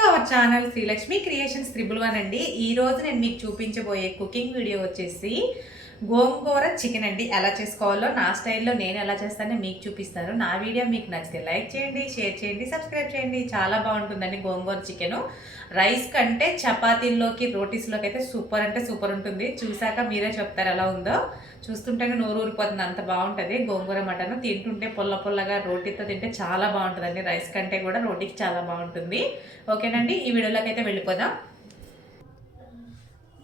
Our channel Srilakshmi creations triple one అండి ఈ రోజు నేను మీకు చూపించబోయే కుకింగ్ వీడియో వచ్చేసి గోంగూర చికెన్ అండి. ఎలా చేసుకోవాలో నా స్టైల్లో నేను ఎలా చేస్తానో మీకు చూపిస్తాను. నా వీడియో మీకు నచ్చితే లైక్ చేయండి షేర్ చేయండి సబ్స్క్రైబ్ చేయండి. చాలా బాగుంటుందండి గోంగూర చికెన్ రైస్ కంటే చపాతీల్లోకి రోటీస్లోకి అయితే సూపర్ అంటే సూపర్ ఉంటుంది. చూసాక మీరే చెప్తారు ఎలా ఉందో. చూస్తుంటేనే నోరు ఊరిపోతుంది. అంత బాగుంటుంది. గోంగూర మటన్ తింటుంటే పొల్ల పొల్లగా రోటీతో తింటే చాలా బాగుంటుందండి. రైస్ కంటే కూడా రోటీకి చాలా బాగుంటుంది. ఓకేనండి. ఈ వీడియోలోకి అయితే వెళ్ళిపోదాం.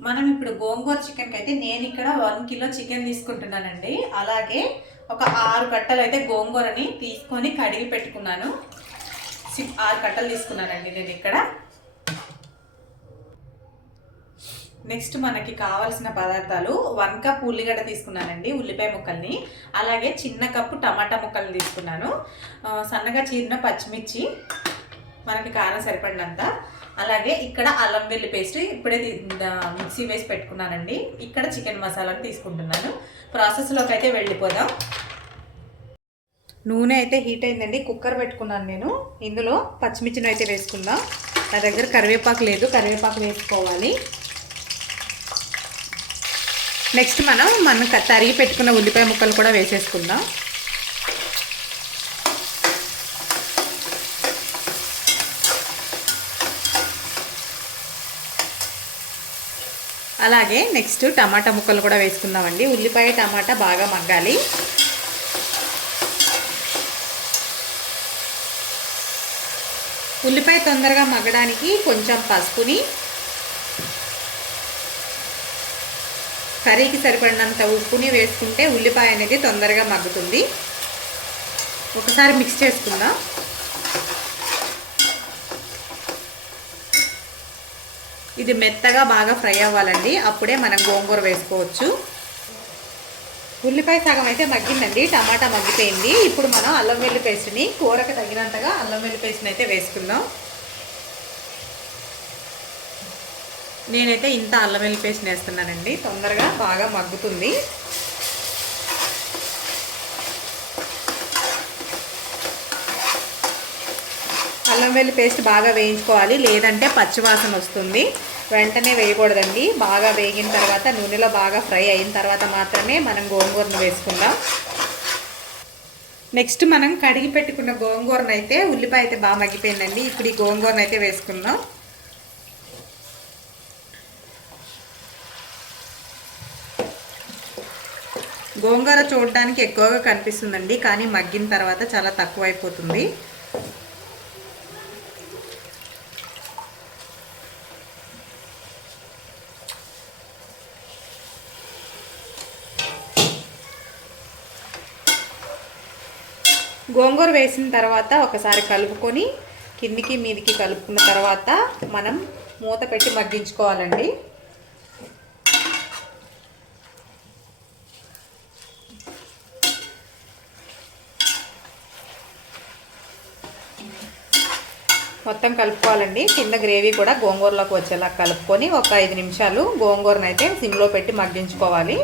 మనం ఇప్పుడు గోంగూర చికెన్కి అయితే నేను ఇక్కడ వన్ కిలో చికెన్ తీసుకుంటున్నానండి. అలాగే ఒక ఆరు కట్టలు అయితే గోంగూరని తీసుకొని కడిగి పెట్టుకున్నాను. ఆరు కట్టలు తీసుకున్నానండి నేను ఇక్కడ. నెక్స్ట్ మనకి కావాల్సిన పదార్థాలు వన్ కప్ ఉల్లిగడ్డ తీసుకున్నానండి ఉల్లిపాయ ముక్కల్ని. అలాగే చిన్న కప్పు టమాటా ముక్కల్ని తీసుకున్నాను. సన్నగా చీరిన పచ్చిమిర్చి. మనకి కారం సరిపడినంత. అలాగే ఇక్కడ అల్లం వెల్లి పేస్ట్ ఇప్పుడే మిక్సీ వేసి పెట్టుకున్నానండి. ఇక్కడ చికెన్ మసాలాను తీసుకుంటున్నాను. ప్రాసెస్లోకి అయితే వెళ్ళిపోదాం. నూనె అయితే హీట్ అయిందండి. కుక్కర్ పెట్టుకున్నాను నేను. ఇందులో పచ్చిమిర్చిని అయితే వేసుకుందాం. నా దగ్గర కరివేపాకు లేదు. కరివేపాకు వేసుకోవాలి. నెక్స్ట్ మనం మనం తరిగి పెట్టుకున్న ఉల్లిపాయ ముక్కలు కూడా వేసేసుకుందాం. అలాగే నెక్స్ట్ టమాటా ముక్కలు కూడా వేసుకుందామండి. ఉల్లిపాయ టమాటా బాగా మగ్గాలి. ఉల్లిపాయ తొందరగా మగ్గడానికి కొంచెం పసుపుని కర్రీకి సరిపడినంత ఉప్పుని వేసుకుంటే ఉల్లిపాయ అనేది తొందరగా మగ్గుతుంది. ఒకసారి మిక్స్ చేసుకుందాం. ఇది మెత్తగా బాగా ఫ్రై అవ్వాలండి. అప్పుడే మనం గోంగూర వేసుకోవచ్చు. ఉల్లిపాయ సగం అయితే మగ్గిందండి. టమాటా మగ్గిపోయింది. ఇప్పుడు మనం అల్లం వెల్లి పేస్ట్ని కూరకు తగినంతగా అల్లం వెల్లి పేస్ట్ని అయితే వేసుకుందాం. నేనైతే ఇంత అల్లం వెల్లి పేస్ట్ వేస్తున్నానండి తొందరగా బాగా మగ్గుతుంది. అల్లం వెల్లి పేస్ట్ బాగా వేయించుకోవాలి. లేదంటే పచ్చివాసన వస్తుంది. వెంటనే వేయకూడదండి. బాగా వేగిన తర్వాత నూనెలో బాగా ఫ్రై అయిన తర్వాత మాత్రమే మనం గోంగూరను వేసుకుందాం. నెక్స్ట్ మనం కడిగి పెట్టుకున్న గోంగూరను అయితే ఉల్లిపాయ అయితే బాగా మగ్గిపోయిందండి. ఇప్పుడు ఈ గోంగూరను అయితే వేసుకుందాం. గోంగూర చూడడానికి ఎక్కువగా కనిపిస్తుందండి. కానీ మగ్గిన తర్వాత చాలా తక్కువ అయిపోతుంది గోంగూర వేసిన తర్వాత ఒకసారి కలుపుకొని కిందికి మీదికి కలుపుకున్న తర్వాత మనం మూత పెట్టి మగ్గించుకోవాలండి. మొత్తం కలుపుకోవాలండి. కింద గ్రేవీ కూడా గోంగూరలోకి వచ్చేలా కలుపుకొని ఒక ఐదు నిమిషాలు గోంగూరను అయితే సిమ్లో పెట్టి మగ్గించుకోవాలి.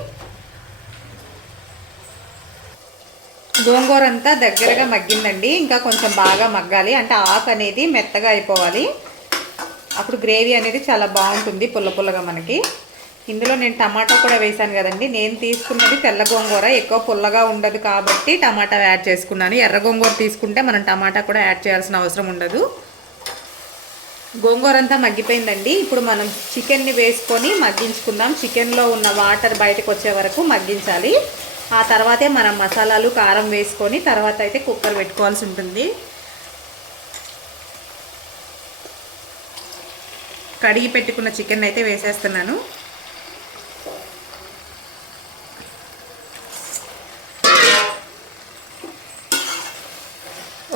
గోంగూర అంతా దగ్గరగా మగ్గిందండి. ఇంకా కొంచెం బాగా మగ్గాలి. అంటే ఆకు అనేది మెత్తగా అయిపోవాలి. అప్పుడు గ్రేవీ అనేది చాలా బాగుంటుంది పుల్ల పుల్లగా మనకి. ఇందులో నేను టమాటా కూడా వేశాను కదండి. నేను తీసుకున్నది తెల్ల గోంగూర. ఎక్కువ పుల్లగా ఉండదు కాబట్టి టమాటా యాడ్ చేసుకున్నాను. ఎర్ర గోంగూర తీసుకుంటే మనం టమాటా కూడా యాడ్ చేయాల్సిన అవసరం ఉండదు. గోంగూర అంతా మగ్గిపోయిందండి. ఇప్పుడు మనం చికెన్ని వేసుకొని మగ్గించుకుందాం. చికెన్లో ఉన్న వాటర్ బయటకు వచ్చే వరకు మగ్గించాలి. ఆ తర్వాతే మనం మసాలాలు కారం వేసుకొని తర్వాత అయితే కుక్కర్ పెట్టుకోవాల్సి ఉంటుంది. కడిగి పెట్టుకున్న చికెన్ అయితే వేసేస్తున్నాను.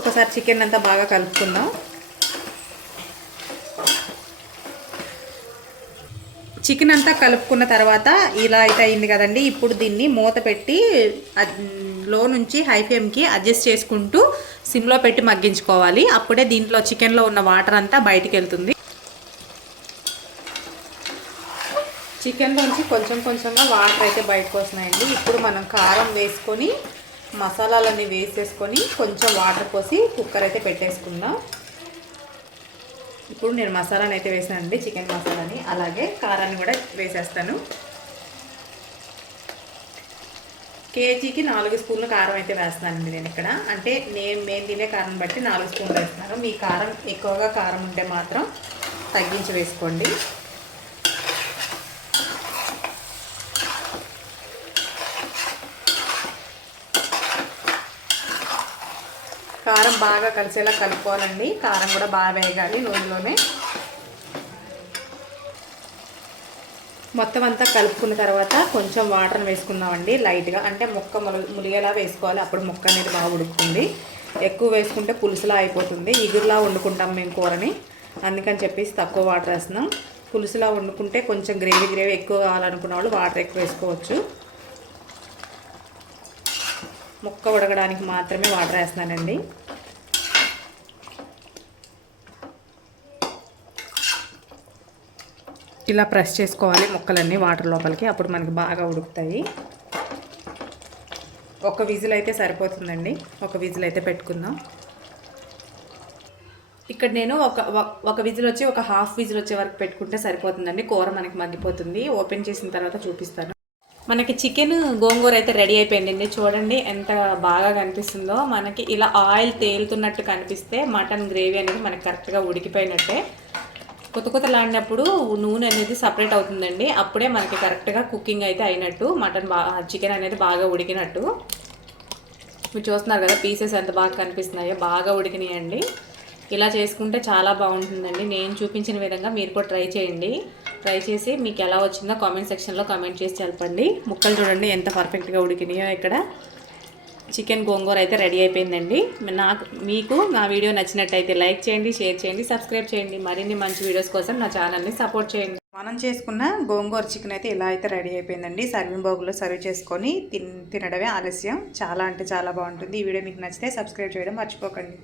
ఒకసారి చికెన్ అంతా బాగా కలుపుకుందాం. చికెన్ అంతా కలుపుకున్న తర్వాత ఇలా అయితే అయింది కదండి. ఇప్పుడు దీన్ని మూత పెట్టి లో నుంచి హై ఫ్లేమ్కి అడ్జస్ట్ చేసుకుంటూ సిమ్లో పెట్టి మగ్గించుకోవాలి. అప్పుడే దీంట్లో చికెన్లో ఉన్న వాటర్ అంతా బయటికి వెళ్తుంది. చికెన్లోంచి కొంచెం కొంచెంగా వాటర్ అయితే బయటకు వస్తున్నాయండి. ఇప్పుడు మనం కారం వేసుకొని మసాలాలన్నీ వేసేసుకొని కొంచెం వాటర్ పోసి కుక్కర్ అయితే పెట్టేసుకుందాం. ఇప్పుడు నేను మసాలాని అయితే వేసానండి చికెన్ మసాలాని. అలాగే కారాన్ని కూడా వేసేస్తాను. కేజీకి నాలుగు స్పూన్లు కారం అయితే వేస్తానండి నేను ఇక్కడ. అంటే నేను మేము తినే కారం బట్టి నాలుగు స్పూన్లు వేస్తున్నాను. మీ కారం ఎక్కువగా కారం ఉంటే మాత్రం తగ్గించి వేసుకోండి. కారం బాగా కలిసేలా కలుపుకోవాలండి. కారం కూడా బాగా వేగాలి నూనెలోనే మొత్తం అంతా కలుపుకున్న తర్వాత కొంచెం వాటర్ వేసుకుందామండి. లైట్గా అంటే ముక్క ముల ములిగేలా వేసుకోవాలి. అప్పుడు ముక్క అనేది బాగా ఉడుకుతుంది. ఎక్కువ వేసుకుంటే పులుసులా అయిపోతుంది. ఇగురులా వండుకుంటాం మేము కూరని. అందుకని చెప్పేసి తక్కువ వాటర్ వేస్తున్నాం. పులుసులా వండుకుంటే కొంచెం గ్రేవీ గ్రేవీ ఎక్కువ కావాలనుకున్న వాళ్ళు వాటర్ ఎక్కువ వేసుకోవచ్చు. ముక్క ఉడకడానికి మాత్రమే వాటర్ వేస్తున్నానండి. ఇలా ప్రెస్ చేసుకోవాలి ముక్కలన్నీ వాటర్ లోపలికి అప్పుడు మనకి బాగా ఉడుకుతాయి. ఒక విజిల్ అయితే సరిపోతుందండి. ఒక విజిల్ అయితే పెట్టుకుందాం. ఇక్కడ నేను ఒక ఒక- ఒక విజిల్ వచ్చి ఒక హాఫ్ విజిల్ వచ్చే వరకు పెట్టుకుంటే సరిపోతుందండి. కూర మనకి మగ్గిపోతుంది. ఓపెన్ చేసిన తర్వాత చూపిస్తాను. మనకి చికెన్ గోంగూర అయితే రెడీ అయిపోయిందండి చూడండి ఎంత బాగా కనిపిస్తుందో. మనకి ఇలా ఆయిల్ తేలుతున్నట్టు కనిపిస్తే మటన్ గ్రేవీ అనేది మనకి కరెక్ట్గా ఉడికిపోయినట్టే. కొత్త కొత్తలాడినప్పుడు నూనె అనేది సపరేట్ అవుతుందండి. అప్పుడే మనకి కరెక్ట్గా కుకింగ్ అయితే అయినట్టు మటన్ బాగా చికెన్ అనేది బాగా ఉడికినట్టు. మీరు చూస్తున్నారు కదా పీసెస్ ఎంత బాగా కనిపిస్తున్నాయో బాగా ఉడికినాయండి. ఇలా చేసుకుంటే చాలా బాగుంటుందండి. నేను చూపించిన విధంగా మీరు కూడా ట్రై చేయండి. ట్రై చేసి మీకు ఎలా వచ్చిందో కామెంట్ సెక్షన్లో కామెంట్ చేసి తెలపండి ముక్కలు చూడండి ఎంత పర్ఫెక్ట్గా ఉడికినాయో ఇక్కడ. చికెన్ గోంగూర అయితే రెడీ అయిపోయిందండి. నాకు మీకు నా వీడియో నచ్చినట్టయితే లైక్ చేయండి షేర్ చేయండి సబ్స్క్రైబ్ చేయండి. మరిన్ని మంచి వీడియోస్ కోసం నా ఛానల్ని సపోర్ట్ చేయండి. మనం చేసుకున్న గోంగూర చికెన్ అయితే ఇలా అయితే రెడీ అయిపోయిందండి. సర్వింగ్ బౌల్లో సర్వ్ చేసుకొని తినడమే ఆలస్యం. చాలా అంటే చాలా బాగుంటుంది. ఈ వీడియో మీకు నచ్చితే సబ్స్క్రైబ్ చేయడం మర్చిపోకండి.